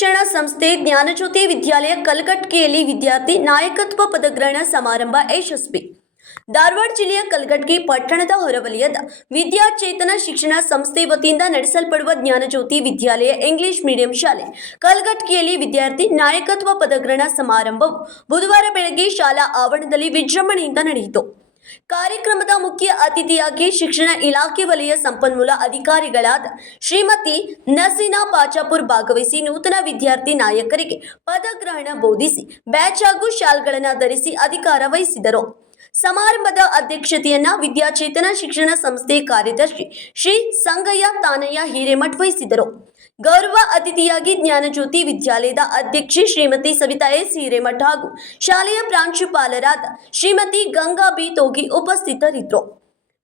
ಶಿಕ್ಷಣ ಸಂಸ್ಥೆ ಜ್ಞಾನಜ್ಯೋತಿ ವಿದ್ಯಾಲಯ ಕಲಘಟಗಿಯಲ್ಲಿ ವಿದ್ಯಾರ್ಥಿ ನಾಯಕತ್ವ ಪದಗ್ರಹಣ ಸಮಾರಂಭ ಯಶಸ್ವಿ. ಧಾರವಾಡ ಜಿಲ್ಲೆಯ ಕಲಘಟಗಿ ಪಟ್ಟಣದ ಹೊರವಲಯದ ವಿದ್ಯಾಚೇತನ ಶಿಕ್ಷಣ ಸಂಸ್ಥೆ ವತಿಯಿಂದ ನಡೆಸಲ್ಪಡುವ ಜ್ಞಾನಜ್ಯೋತಿ ವಿದ್ಯಾಲಯ ಇಂಗ್ಲಿಷ್ ಮೀಡಿಯಂ ಶಾಲೆ ಕಲಘಟಗಿಯಲ್ಲಿ ವಿದ್ಯಾರ್ಥಿ ನಾಯಕತ್ವ ಪದಗ್ರಹಣ ಸಮಾರಂಭವು ಬುಧವಾರ ಬೆಳಗ್ಗೆ ಶಾಲಾ ಆವರಣದಲ್ಲಿ ವಿಜೃಂಭಣೆಯಿಂದ ನಡೆಯಿತು. ಕಾರ್ಯಕ್ರಮದ ಮುಖ್ಯ ಅತಿಥಿಯಾಗಿ ಶಿಕ್ಷಣ ಇಲಾಖೆ ವಲಯ ಸಂಪನ್ಮೂಲ ಅಧಿಕಾರಿಗಳಾದ ಶ್ರೀಮತಿ ನಸೀನಾ ಪಾಚಾಪುರ್ ಭಾಗವಹಿಸಿ ನೂತನ ವಿದ್ಯಾರ್ಥಿ ನಾಯಕರಿಗೆ ಪದಗ್ರಹಣ ಬೋಧಿಸಿ ಬ್ಯಾಚ್ ಹಾಗೂ ಶಾಲ್ಗಳನ್ನು ಧರಿಸಿ ಅಧಿಕಾರ ವಹಿಸಿದರು. ಸಮಾರಂಭದ ಅಧ್ಯಕ್ಷತೆಯನ್ನ ವಿದ್ಯಾಚೇತನ ಶಿಕ್ಷಣ ಸಂಸ್ಥೆ ಕಾರ್ಯದರ್ಶಿ ಶ್ರೀ ಸಂಗಯ್ಯ ತಾನಯ್ಯ ಹಿರೇಮಠ್ ವಹಿಸಿದರು. ಗೌರವ ಅತಿಥಿಯಾಗಿ ಜ್ಞಾನಜ್ಯೋತಿ ವಿದ್ಯಾಲಯದ ಅಧ್ಯಕ್ಷೆ ಶ್ರೀಮತಿ ಸವಿತಾ ಎಸ್ ಹಿರೇಮಠ ಹಾಗೂ ಶಾಲೆಯ ಪ್ರಾಂಶುಪಾಲರಾದ ಶ್ರೀಮತಿ ಗಂಗಾ ಬಿ ತೋಗಿ ಉಪಸ್ಥಿತರಿದ್ದರು.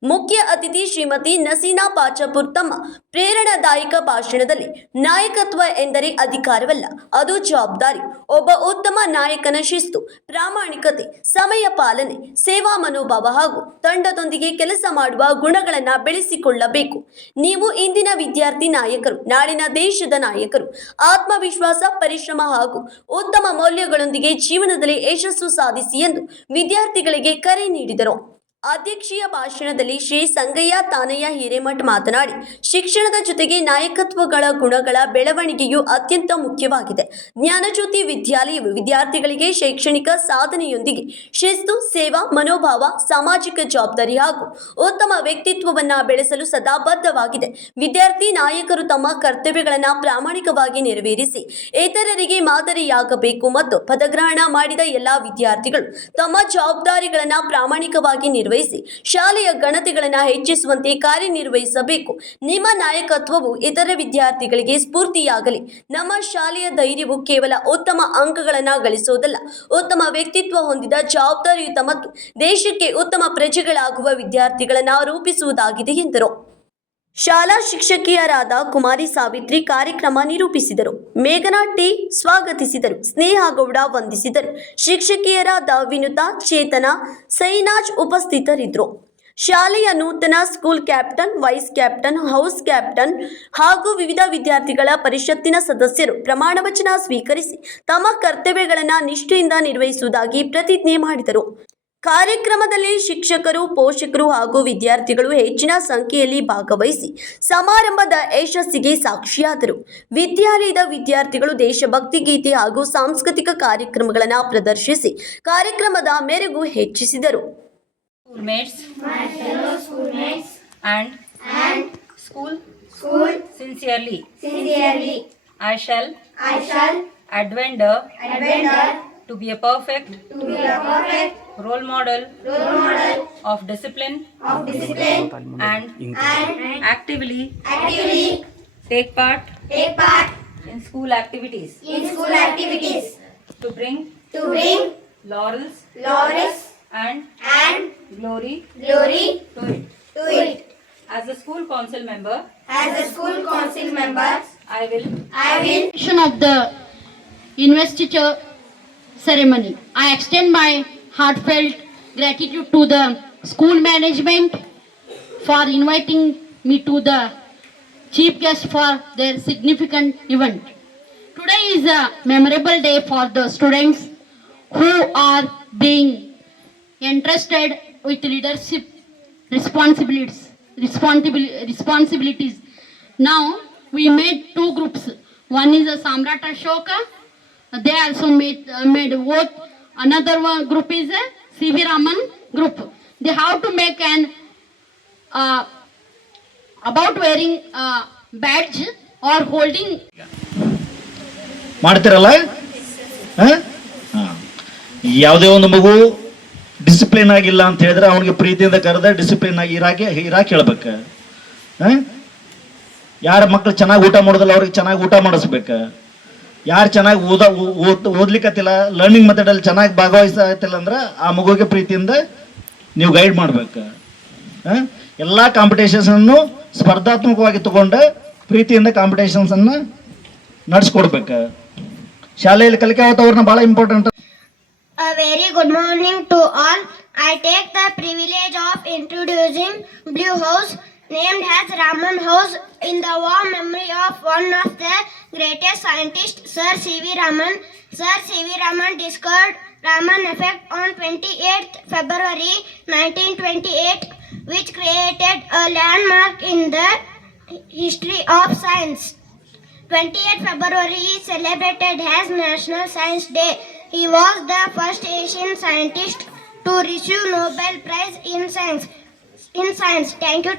ಮುಖ್ಯ ಅತಿಥಿ ಶ್ರೀಮತಿ ನಸೀನಾ ಪಾಚಾಪುರ್ ತಮ್ಮ ಪ್ರೇರಣಾದಾಯಕ ಭಾಷಣದಲ್ಲಿ ನಾಯಕತ್ವ ಎಂದರೆ ಅಧಿಕಾರವಲ್ಲ, ಅದು ಜವಾಬ್ದಾರಿ. ಒಬ್ಬ ಉತ್ತಮ ನಾಯಕನ ಶಿಸ್ತು, ಪ್ರಾಮಾಣಿಕತೆ, ಸಮಯ ಪಾಲನೆ, ಸೇವಾ ಮನೋಭಾವ ಹಾಗೂ ತಂಡದೊಂದಿಗೆ ಕೆಲಸ ಮಾಡುವ ಗುಣಗಳನ್ನು ಬೆಳೆಸಿಕೊಳ್ಳಬೇಕು. ನೀವು ಇಂದಿನ ವಿದ್ಯಾರ್ಥಿ ನಾಯಕರು, ನಾಳಿನ ದೇಶದ ನಾಯಕರು. ಆತ್ಮವಿಶ್ವಾಸ, ಪರಿಶ್ರಮ ಹಾಗೂ ಉತ್ತಮ ಮೌಲ್ಯಗಳೊಂದಿಗೆ ಜೀವನದಲ್ಲಿ ಯಶಸ್ಸು ಸಾಧಿಸಿ ಎಂದು ವಿದ್ಯಾರ್ಥಿಗಳಿಗೆ ಕರೆ ನೀಡಿದರು. ಅಧ್ಯಕ್ಷೀಯ ಭಾಷಣದಲ್ಲಿ ಶ್ರೀ ಸಂಗಯ್ಯ ತಾನಯ್ಯ ಹಿರೇಮಠ್ ಮಾತನಾಡಿ, ಶಿಕ್ಷಣದ ಜೊತೆಗೆ ನಾಯಕತ್ವಗಳ ಗುಣಗಳ ಬೆಳವಣಿಗೆಯು ಅತ್ಯಂತ ಮುಖ್ಯವಾಗಿದೆ. ಜ್ಞಾನಜ್ಯೋತಿ ವಿದ್ಯಾಲಯವು ವಿದ್ಯಾರ್ಥಿಗಳಿಗೆ ಶೈಕ್ಷಣಿಕ ಸಾಧನೆಯೊಂದಿಗೆ ಶಿಸ್ತು, ಸೇವಾ ಮನೋಭಾವ, ಸಾಮಾಜಿಕ ಜವಾಬ್ದಾರಿ ಹಾಗೂ ಉತ್ತಮ ವ್ಯಕ್ತಿತ್ವವನ್ನು ಬೆಳೆಸಲು ಸದಾ ಬದ್ಧವಾಗಿದೆ. ವಿದ್ಯಾರ್ಥಿ ನಾಯಕರು ತಮ್ಮ ಕರ್ತವ್ಯಗಳನ್ನು ಪ್ರಾಮಾಣಿಕವಾಗಿ ನೆರವೇರಿಸಿ ಇತರರಿಗೆ ಮಾದರಿಯಾಗಬೇಕು ಮತ್ತು ಪದಗ್ರಹಣ ಮಾಡಿದ ಎಲ್ಲ ವಿದ್ಯಾರ್ಥಿಗಳು ತಮ್ಮ ಜವಾಬ್ದಾರಿಗಳನ್ನು ಪ್ರಾಮಾಣಿಕವಾಗಿ ನಿರ್ವಹಿಸಿ ಶಾಲೆಯ ಘನತೆಗಳನ್ನು ಹೆಚ್ಚಿಸುವಂತೆ ಕಾರ್ಯನಿರ್ವಹಿಸಬೇಕು. ನಿಮ್ಮ ನಾಯಕತ್ವವು ಇತರ ವಿದ್ಯಾರ್ಥಿಗಳಿಗೆ ಸ್ಫೂರ್ತಿಯಾಗಲಿ. ನಮ್ಮ ಶಾಲೆಯ ಧೈರ್ಯವು ಕೇವಲ ಉತ್ತಮ ಅಂಕಗಳನ್ನು ಗಳಿಸುವುದಲ್ಲ, ಉತ್ತಮ ವ್ಯಕ್ತಿತ್ವ ಹೊಂದಿದ ಜವಾಬ್ದಾರಿಯುತ ಮತ್ತು ದೇಶಕ್ಕೆ ಉತ್ತಮ ಪ್ರಜೆಗಳಾಗುವ ವಿದ್ಯಾರ್ಥಿಗಳನ್ನು ರೂಪಿಸುವುದಾಗಿದೆ ಎಂದರು. ಶಾಲಾ ಶಿಕ್ಷಕಿಯರಾದ ಕುಮಾರಿ ಸಾವಿತ್ರಿ ಕಾರ್ಯಕ್ರಮ ನಿರೂಪಿಸಿದರು. ಮೇಘನಾ ಟಿ ಸ್ವಾಗತಿಸಿದರು. ಸ್ನೇಹಾ ಗೌಡ ವಂದಿಸಿದರು. ಶಿಕ್ಷಕಿಯರಾದ ವಿನುತಾ, ಚೇತನ, ಸೈನಾಜ್ ಉಪಸ್ಥಿತರಿದ್ದರು. ಶಾಲೆಯ ನೂತನ school captain, vice captain, house captain ಹಾಗೂ ವಿವಿಧ ವಿದ್ಯಾರ್ಥಿಗಳ ಪರಿಷತ್ತಿನ ಸದಸ್ಯರು ಪ್ರಮಾಣ ವಚನ ಸ್ವೀಕರಿಸಿ ತಮ್ಮ ಕರ್ತವ್ಯಗಳನ್ನು ನಿಷ್ಠೆಯಿಂದ ನಿರ್ವಹಿಸುವುದಾಗಿ ಪ್ರತಿಜ್ಞೆ ಮಾಡಿದರು. ಕಾರ್ಯಕ್ರಮದಲ್ಲಿ ಶಿಕ್ಷಕರು, ಪೋಷಕರು ಹಾಗೂ ವಿದ್ಯಾರ್ಥಿಗಳು ಹೆಚ್ಚಿನ ಸಂಖ್ಯೆಯಲ್ಲಿ ಭಾಗವಹಿಸಿ ಸಮಾರಂಭದ ಯಶಸ್ಸಿಗೆ ಸಾಕ್ಷಿಯಾದರು. ವಿದ್ಯಾಲಯದ ವಿದ್ಯಾರ್ಥಿಗಳು ದೇಶಭಕ್ತಿ ಗೀತೆ ಹಾಗೂ ಸಾಂಸ್ಕೃತಿಕ ಕಾರ್ಯಕ್ರಮಗಳನ್ನು ಪ್ರದರ್ಶಿಸಿ ಕಾರ್ಯಕ್ರಮದ ಮೆರುಗು ಹೆಚ್ಚಿಸಿದರು. Sincerely, I shall adventure to be a perfect role model of discipline and actively take part in school activities to bring laurels and glory to it. As a school council member, I will of the investiture ceremony. I extend my heartfelt gratitude to the school management for inviting me to the chief guest for their significant event. Today is a memorable day for the students who are being entrusted with leadership responsibilities. Now we made two groups. One is a Samrat Ashoka. They also made vote. Another one group is a CV Raman group. They have to make an about wearing a badge or holding. ಮಾಡ್ತಿರಲ್ಲ, ಯಾವುದೇ ಒಂದು ಮಗು discipline ಆಗಿಲ್ಲ ಅಂತ ಹೇಳಿದ್ರೆ ಅವನಿಗೆ ಪ್ರೀತಿಯಿಂದ ಕರೆದ ಡಿಸಿಪ್ಲಿನ್ ಆಗಿ ಇರಾಕ್ ಹೇಳ್ಬೇಕು. ಯಾರ ಮಕ್ಕಳು ಚೆನ್ನಾಗಿ ಊಟ ಮಾಡೋದಿಲ್ಲ ಅವ್ರಿಗೆ ಚೆನ್ನಾಗಿ ಊಟ ಮಾಡಿಸ್ಬೇಕು. ಯಾರು ಚೆನ್ನಾಗಿ ಓದ್ಲಿಕ್ಕತ್ತಿಲ್ಲ, ಲರ್ನಿಂಗ್ ಮೆಥಡಲ್ಲಿ ಚೆನ್ನಾಗಿ ಭಾಗವಹಿಸತ್ತಿಲ್ಲ ಅಂದ್ರೆ ಆ ಮಗುವಿಗೆ ಪ್ರೀತಿಯಿಂದ ನೀವು ಗೈಡ್ ಮಾಡ್ಬೇಕು. ಎಲ್ಲ ಕಾಂಪಿಟೇಷನ್ಸನ್ನು ಸ್ಪರ್ಧಾತ್ಮಕವಾಗಿ ತಗೊಂಡು ಪ್ರೀತಿಯಿಂದ ಕಾಂಪಿಟೇಷನ್ಸನ್ನು ನಡೆಸ್ಕೊಡ್ಬೇಕು. ಶಾಲೆಯಲ್ಲಿ ಕಲಿಕೆ ಅವ್ರನ್ನ ಭಾಳ important. A very good morning to all. I take the privilege of introducing Blue House named as Raman House in the warm memory of one of the greatest scientists, Sir C.V. Raman. Sir C.V. Raman discovered Raman effect on 28th February 1928, which created a landmark in the history of science. 28th February is celebrated as National Science Day. He was the first Asian scientist to receive Nobel Prize in Science. Thank you.